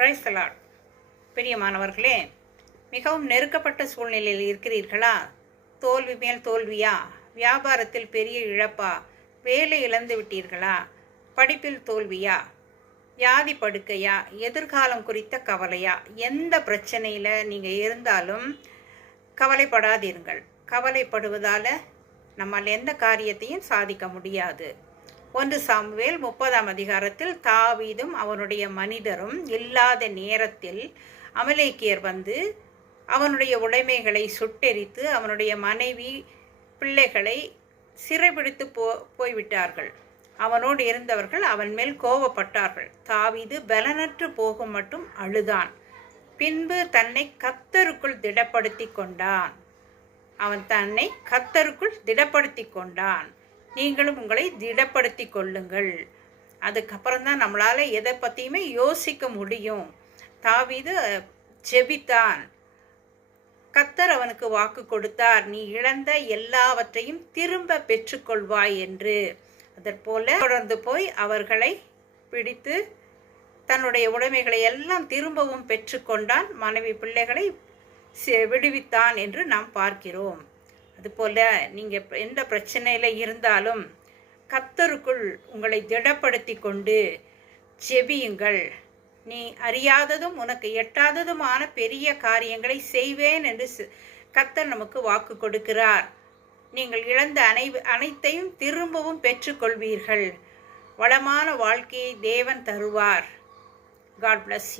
Praise the Lord. பிரியமானவர்களே, மிகவும் நெருக்கப்பட்ட சூழ்நிலையில் இருக்கிறீர்களா? தோல்வி மேல் தோல்வியா? வியாபாரத்தில் பெரிய இழப்பா? வேலை இழந்து விட்டீர்களா? படிப்பில் தோல்வியா? வியாதி படுக்கையா? எதிர்காலம் குறித்த கவலையா? எந்த பிரச்சனையில் நீங்கள் இருந்தாலும் கவலைப்படாதீர்கள். கவலைப்படுவதால் நம்மால் எந்த காரியத்தையும் சாதிக்க முடியாது. 1 சாமுவேல் 30ஆம் அதிகாரத்தில் தாவீதும் அவனுடைய மனிதரும் இல்லாத நேரத்தில் அமலேக்கியர் வந்து அவனுடைய உடைமைகளை சுட்டெரித்து அவனுடைய மனைவி பிள்ளைகளை சிறைபிடித்து போய்விட்டார்கள். அவனோடு இருந்தவர்கள் அவன் மேல் கோபப்பட்டார்கள். தாவீது பலனற்று போகும் மட்டும் அழுதான். பின்பு தன்னை கர்த்தருக்குள் திடப்படுத்தி கொண்டான். அவன் தன்னை கர்த்தருக்குள் திடப்படுத்தி கொண்டான். நீங்களும் உங்களை திடப்படுத்தி கொள்ளுங்கள். அதுக்கப்புறம் தான் நம்மளால் எதை பற்றியுமே யோசிக்க முடியும். தாவீது ஜெபித்தான். கர்த்தர் அவனுக்கு வாக்கு கொடுத்தார், நீ இழந்த எல்லாவற்றையும் திரும்ப பெற்றுக்கொள்வாய் என்று. அதற்போல தொடர்ந்து போய் அவர்களை பிடித்து தன்னுடைய உடைமைகளை எல்லாம் திரும்பவும் பெற்றுக்கொண்டான். மனைவி பிள்ளைகளை விடுவித்தான் என்று நாம் பார்க்கிறோம். அதுபோல் நீங்கள் எந்த பிரச்சனையில் இருந்தாலும் கர்த்தருக்குள் உங்களை திடப்படுத்தி கொண்டு ஜெபியுங்கள். நீ அறியாததும் உனக்கு எட்டாததுமான பெரிய காரியங்களை செய்வேன் என்று கர்த்தர் நமக்கு வாக்கு கொடுக்கிறார். நீங்கள் இழந்த அனைத்தையும் திரும்பவும் பெற்றுக்கொள்வீர்கள். வளமான வாழ்க்கையை தேவன் தருவார். God bless you.